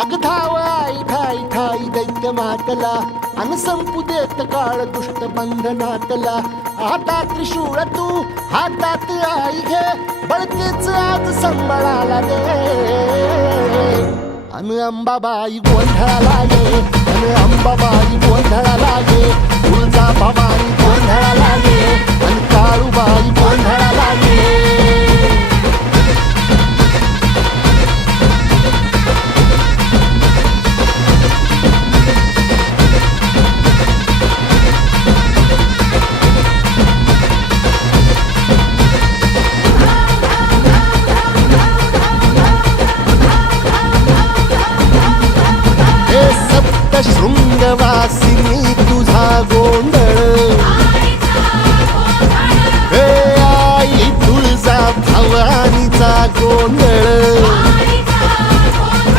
अग धाव आई ठाई ठाई दैत्य मातला अन संपू देत काळ दुष्ट बंधनातला. हातात त्रिशूळ तू हातात आई घे बळतेच आज संबळाला दे. अन अंबाबाई गोंधळाला ये अन अंबाबाई गोंधळाला ये. तुळजा भवानी गोंधळाला ये अन काळूबाई गोंधळाला ये.